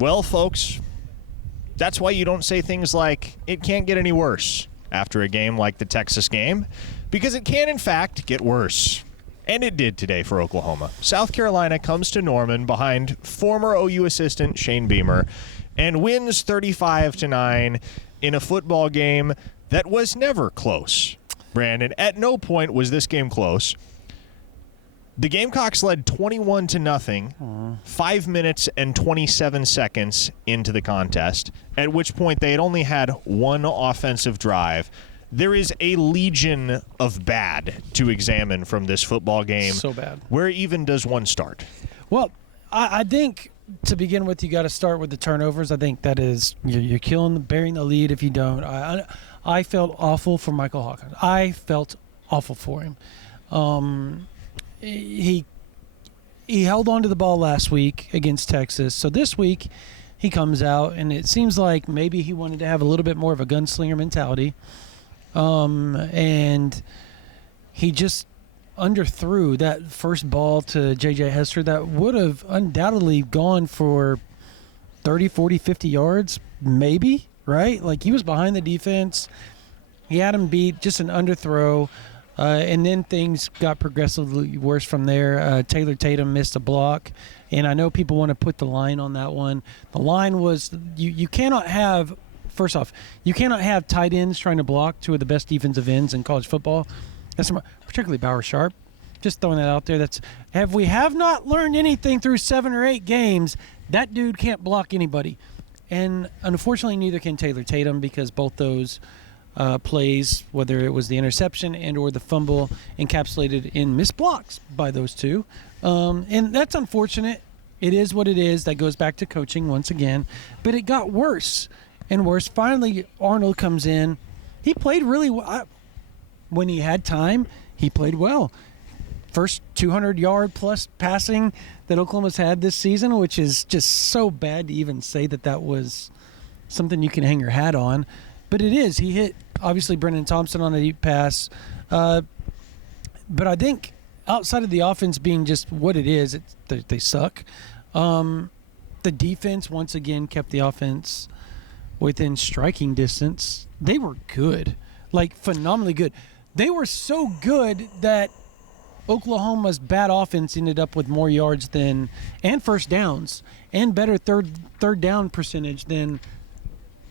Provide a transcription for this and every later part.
Well, folks, that's why you don't say things like, it can't get any worse after a game like the Texas game, because it can, in fact, get worse. And it did today for Oklahoma. South Carolina comes to Norman behind former OU assistant Shane Beamer and wins 35-9 in a football game that was never close. Brandon, at no point was this game close. The Gamecocks led 21-0, 5 minutes and 27 seconds into the contest, at which point they had only had one offensive drive. There is a legion of bad to examine from this football game. So bad. Where even does one start? Well, I think to begin with, you got to start with the turnovers. I think that is you're burying the lead if you don't. I felt awful for Michael Hawkins. I felt awful for him. He held on to the ball last week against Texas. So this week he comes out, and it seems like maybe he wanted to have a little bit more of a gunslinger mentality. And he just underthrew that first ball to J.J. Hester that would have undoubtedly gone for 30, 40, 50 yards, maybe, right? Like, he was behind the defense. He had him beat, just an underthrow. And then things got progressively worse from there. Taylor Tatum missed a block. And I know people want to put the line on that one. The line was you cannot have – first off, you cannot have tight ends trying to block two of the best defensive ends in college football. That's particularly Bauer Sharp. Just throwing that out there. We have not learned anything through 7 or 8 games. That dude can't block anybody. And unfortunately, neither can Taylor Tatum, because both those plays, whether it was the interception and or the fumble, encapsulated in missed blocks by those two. And that's unfortunate. It is what it is. That goes back to coaching once again. But it got worse and worse. Finally, Arnold comes in. He played really well. When he had time, he played well. First 200-yard plus passing that Oklahoma's had this season, which is just so bad to even say that was something you can hang your hat on. But it is. He hit, obviously, Brendan Thompson on a deep pass. But I think outside of the offense being just what it is, they suck. The defense, once again, kept the offense within striking distance. They were good, like phenomenally good. They were so good that Oklahoma's bad offense ended up with more yards and first downs and better third down percentage than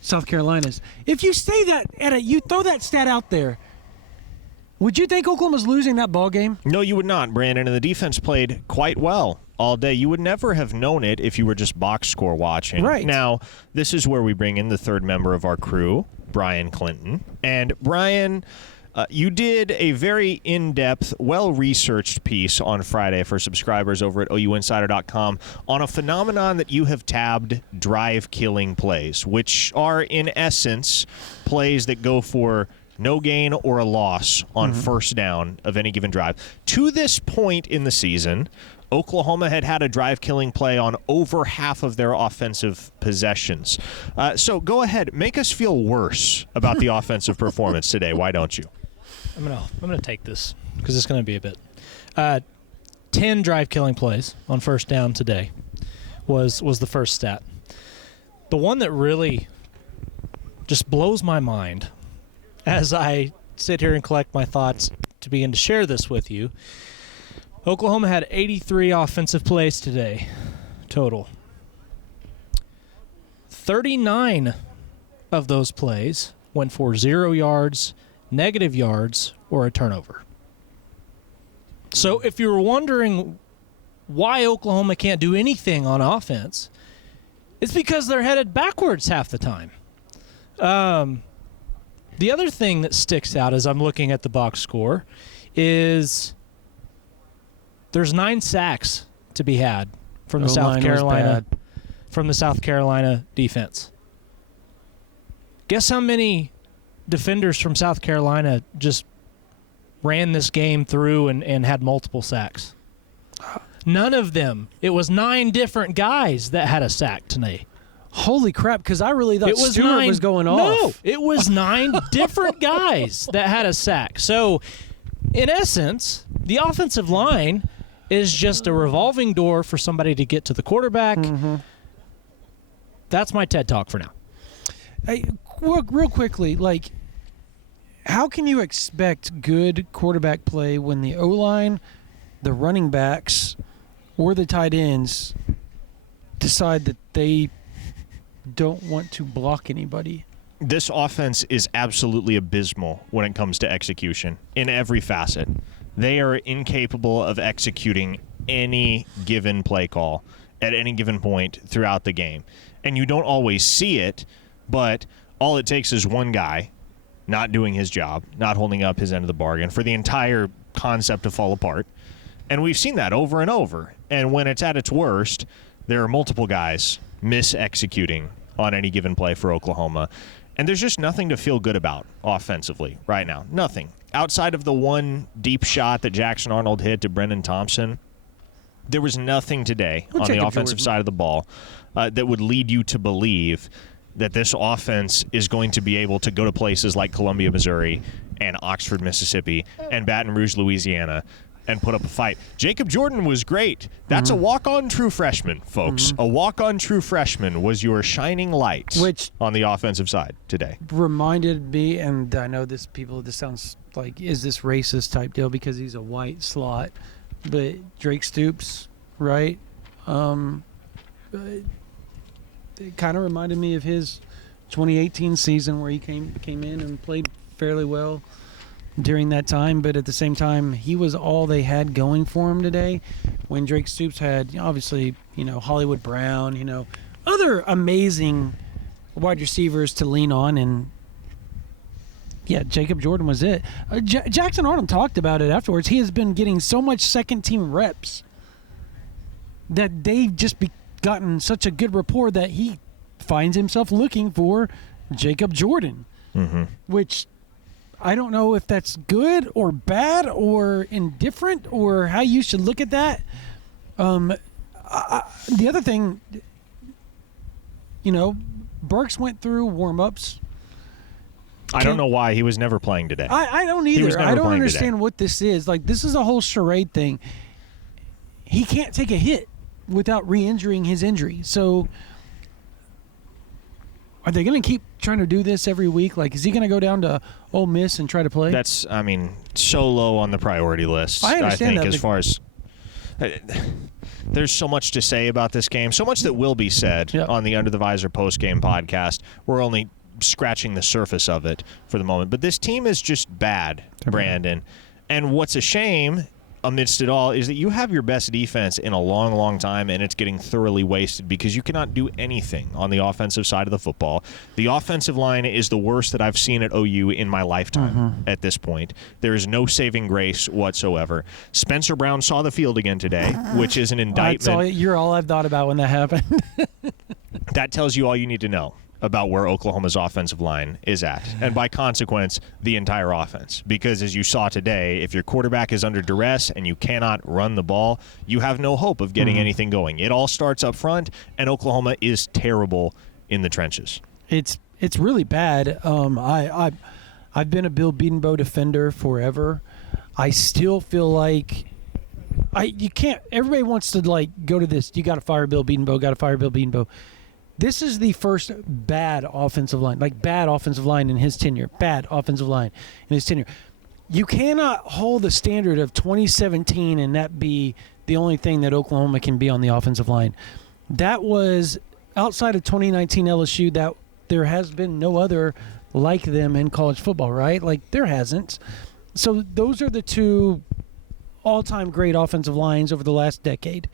South Carolina's. If you say that, you throw that stat out there, would you think Oklahoma's losing that ball game? No, you would not, Brandon. And the defense played quite well all day. You would never have known it if you were just box score watching. Right. Now, this is where we bring in the third member of our crew, Brian Clinton. And Brian, you did a very in-depth, well-researched piece on Friday for subscribers over at OUinsider.com on a phenomenon that you have tabbed drive-killing plays, which are, in essence, plays that go for no gain or a loss on first down of any given drive. To this point in the season, Oklahoma had a drive-killing play on over half of their offensive possessions. So go ahead, make us feel worse about the offensive performance today. Why don't you? I'm gonna take this because it's gonna be a bit. 10 drive-killing plays on first down today was the first stat. The one that really just blows my mind as I sit here and collect my thoughts to begin to share this with you. Oklahoma had 83 offensive plays today, total. 39 of those plays went for 0 yards, negative yards, or a turnover. So if you were wondering why Oklahoma can't do anything on offense, it's because they're headed backwards half the time. The other thing that sticks out as I'm looking at the box score is there's 9 sacks to be had from the South Carolina defense. Guess how many defenders from South Carolina just ran this game through and had multiple sacks? None of them. It was 9 different guys that had a sack tonight. Holy crap, because I really thought Stewart was going off. No, it was 9 different guys that had a sack. So, in essence, the offensive line is just a revolving door for somebody to get to the quarterback. That's my TED Talk for now. Hey, real quickly, like, how can you expect good quarterback play when the O-line, the running backs, or the tight ends decide that they don't want to block anybody? This offense is absolutely abysmal when it comes to execution in every facet. They are incapable of executing any given play call at any given point throughout the game. And you don't always see it, but all it takes is one guy not doing his job, not holding up his end of the bargain for the entire concept to fall apart. And we've seen that over and over. And when it's at its worst, there are multiple guys mis-executing on any given play for Oklahoma. And there's just nothing to feel good about offensively right now. Nothing. Outside of the one deep shot that Jackson Arnold hit to Brendan Thompson, there was nothing today on the offensive side of the ball that would lead you to believe that this offense is going to be able to go to places like Columbia, Missouri, and Oxford, Mississippi, and Baton Rouge, Louisiana, and put up a fight. Jacob Jordan was great. That's a walk-on true freshman, folks. A walk-on true freshman was your shining light on the offensive side today. Reminded me, and I know this sounds like, is this racist type deal because he's a white slot, but Drake Stoops, right? It kind of reminded me of his 2018 season where he came in and played fairly well during that time, but at the same time, he was all they had going for him today. When Drake Stoops had, obviously, Hollywood Brown, other amazing wide receivers to lean on, and yeah, Jacob Jordan was it. Jackson Arnold talked about it afterwards. He has been getting so much second-team reps that they've just gotten such a good rapport that he finds himself looking for Jacob Jordan, which I don't know if that's good or bad or indifferent or how you should look at that. The other thing, Burks went through warm-ups. I don't know why he was never playing today. I don't either. I don't understand what this is. Like, this is a whole charade thing. He can't take a hit without re-injuring his injury. So are they going to keep trying to do this every week? Like, is he going to go down to Ole Miss and try to play? That's, so low on the priority list. I understand think, that, as far as there's so much to say about this game, so much that will be said on the Under the Visor post-game podcast. We're only scratching the surface of it for the moment. But this team is just bad, Brandon. And what's a shame amidst it all is that you have your best defense in a long, long time, and it's getting thoroughly wasted because you cannot do anything on the offensive side of the football. The offensive line is the worst that I've seen at OU in my lifetime at this point. There is no saving grace whatsoever. Spencer Brown saw the field again today, which is an indictment. You're all I've thought about when that happened. That tells you all you need to know about where Oklahoma's offensive line is at, and by consequence, the entire offense. Because as you saw today, if your quarterback is under duress and you cannot run the ball, you have no hope of getting anything going. It all starts up front, and Oklahoma is terrible in the trenches. It's really bad. I've been a Bill Bedenbaugh defender forever. I still feel like you can't. Everybody wants to go to this. You got to fire Bill Bedenbaugh. Got to fire Bill Bedenbaugh. This is the first bad offensive line in his tenure. Bad offensive line in his tenure. You cannot hold the standard of 2017 and that be the only thing that Oklahoma can be on the offensive line. That was outside of 2019 LSU. That there has been no other like them in college football, right? Like, there hasn't. So those are the two all-time great offensive lines over the last decade.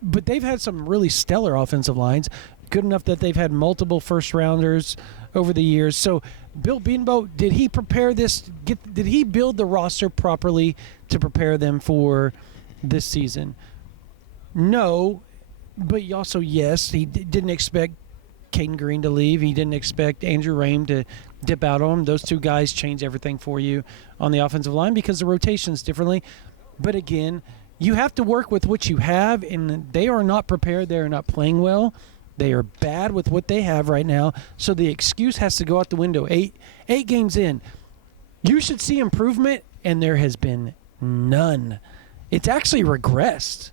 But they've had some really stellar offensive lines, good enough that they've had multiple first-rounders over the years. So Bill Bedenbaugh, did he prepare this? Did he build the roster properly to prepare them for this season? No, but also, yes, he didn't expect Caden Green to leave. He didn't expect Andrew Rame to dip out on him. Those two guys change everything for you on the offensive line because the rotation's differently. But again, you have to work with what you have, and they are not prepared. They are not playing well. They are bad with what they have right now. So the excuse has to go out the window. Eight games in, you should see improvement, and there has been none. It's actually regressed.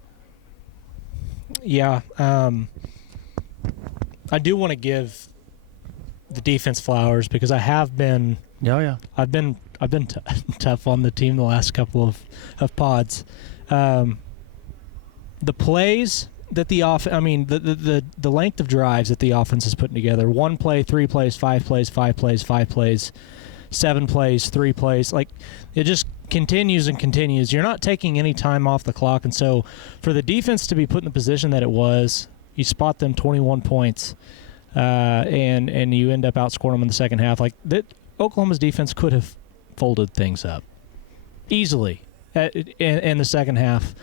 Yeah. I do want to give the defense flowers because I have been I've been tough on the team the last couple of pods. The plays that the length of drives that the offense is putting together, 1 play, 3 plays, 5 plays, 5 plays, 5 plays, 7 plays, 3 plays, like it just continues and continues. You're not taking any time off the clock, and so for the defense to be put in the position that it was, you spot them 21 points, and you end up outscoring them in the second half. Like that, Oklahoma's defense could have folded things up easily in the second half.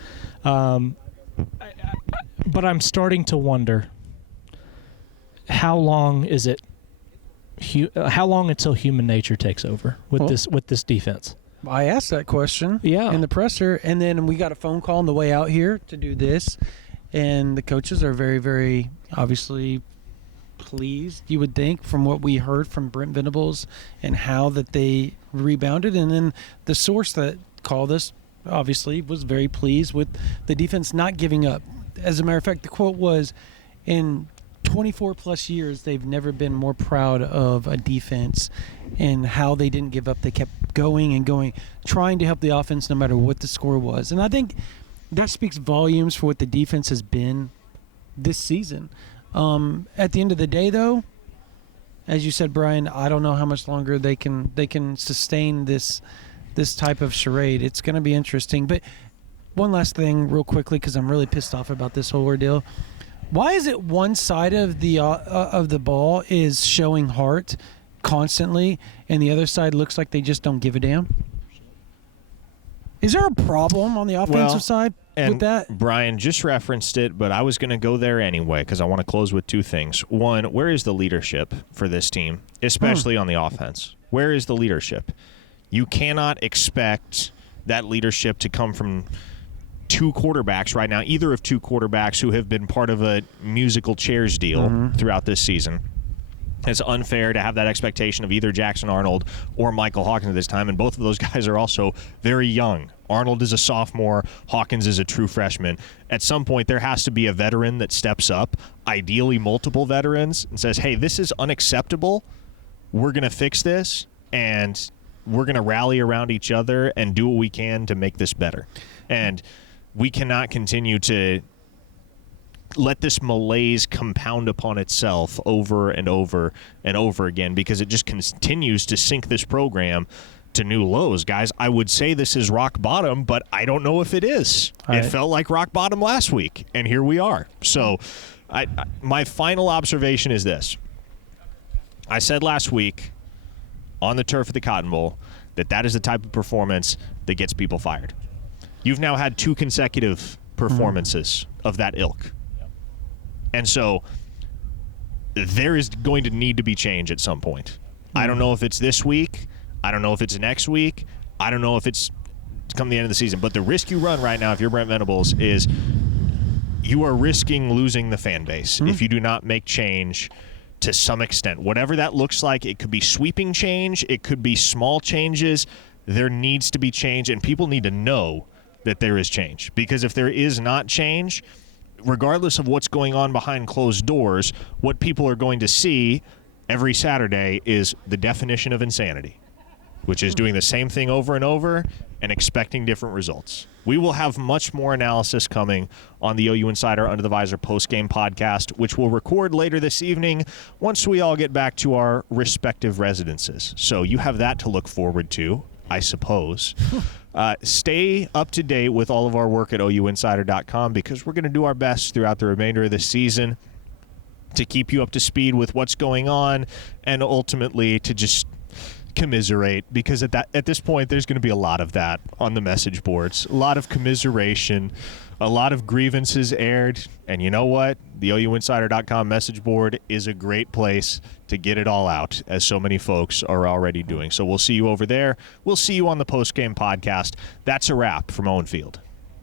But I'm starting to wonder how long until human nature takes over with this defense. I asked that question in the presser, and then we got a phone call on the way out here to do this, and the coaches are very, very obviously pleased, you would think, from what we heard from Brent Venables and how that they rebounded. And then the source that called us obviously was very pleased with the defense not giving up. As a matter of fact, the quote was, in 24 plus years, they've never been more proud of a defense and how they didn't give up. They kept going and going, trying to help the offense no matter what the score was. And I think that speaks volumes for what the defense has been this season. At the end of the day, though, as you said, Brian, I don't know how much longer they can sustain this type of charade. It's going to be interesting. But one last thing real quickly, because I'm really pissed off about this whole ordeal. Why is it one side of the ball is showing heart constantly, and the other side looks like they just don't give a damn? Is there a problem on the offensive side with that? Brian just referenced it, but I was going to go there anyway because I want to close with 2 things. One, where is the leadership for this team, especially on the offense? Where is the leadership? You cannot expect that leadership to come from 2 quarterbacks right now, either of 2 quarterbacks who have been part of a musical chairs deal throughout this season. It's unfair to have that expectation of either Jackson Arnold or Michael Hawkins at this time, and both of those guys are also very young. Arnold is a sophomore. Hawkins is a true freshman. At some point, there has to be a veteran that steps up, ideally multiple veterans, and says, hey, this is unacceptable. We're going to fix this, and we're going to rally around each other and do what we can to make this better. And we cannot continue to let this malaise compound upon itself over and over and over again, because it just continues to sink this program to new lows. Guys, I would say this is rock bottom, but I don't know if it is. It felt like rock bottom last week, and here we are. So my final observation is this. I said last week on the turf of the Cotton Bowl that is the type of performance that gets people fired. You've now had 2 consecutive performances of that ilk. And so there is going to need to be change at some point. I don't know if it's this week. I don't know if it's next week. I don't know if it's come the end of the season. But the risk you run right now, if you're Brent Venables, is you are risking losing the fan base if you do not make change to some extent. Whatever that looks like, it could be sweeping change. It could be small changes. There needs to be change, and people need to know that there is change. Because if there is not change, regardless of what's going on behind closed doors, what people are going to see every Saturday is the definition of insanity, which is doing the same thing over and over and expecting different results. We will have much more analysis coming on the OU Insider Under the Visor post-game podcast, which we'll record later this evening once we all get back to our respective residences. So you have that to look forward to, I suppose. Stay up to date with all of our work at OUinsider.com, because we're going to do our best throughout the remainder of this season to keep you up to speed with what's going on, and ultimately to just commiserate, because at this point there's going to be a lot of that on the message boards, a lot of commiseration, a lot of grievances aired. And you know what? The OUinsider.com message board is a great place to get it all out, as so many folks are already doing. So we'll see you over there. We'll see you on the post-game podcast. That's a wrap from Owen Field.